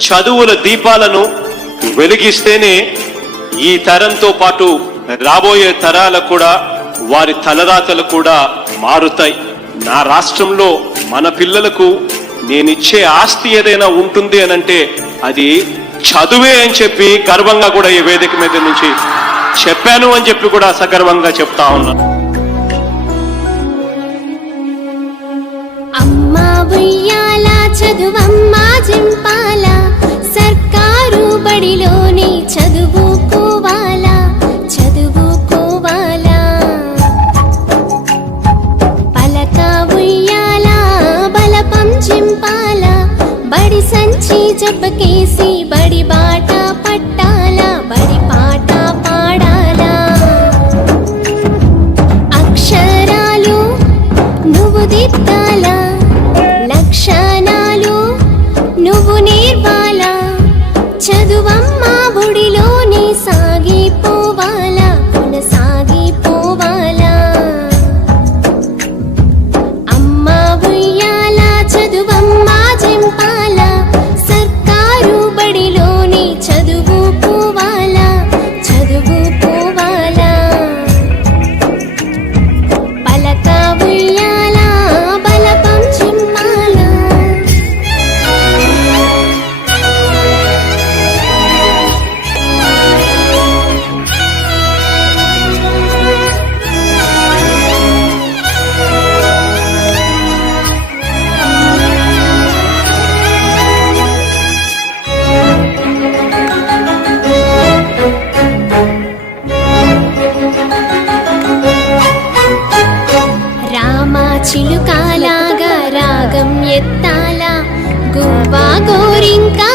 చదువుల దీపాలను వెలిగిస్తేనే ఈ తరంతో పాటు రాబోయే తరాలకు కూడా వారి తలరాతలు కూడా మారుతాయి. నా రాష్ట్రంలో మన పిల్లలకు నేనిచ్చే ఆస్తి ఏదైనా ఉంటుంది అని అంటే అది చదువే అని చెప్పి గర్వంగా కూడా ఈ వేదిక మీద నుంచి చెప్పాను అని చెప్పి కూడా సగర్వంగా చెప్తా ఉన్నాను అమ్మా చదువమ్మా జింపాల బలపం జింపాల బడి సంచి జబ్బకేసి బడి బాట పట్టాల బడి పాట పాడాలా. అక్షరాలు నువ్వు దిద్దాలా లక్షణాలు నువ్వు నేర్వాలా. చదువమ్మా చిలుకాలాగా రాగం ఎత్తాలా? గువ్వా గోరింకా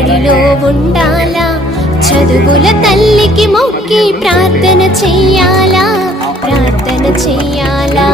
బడిలో ఉండాలా? చదువుల తల్లికి మొక్కి ప్రార్థన చెయ్యాలా ప్రార్థన చెయ్యాలా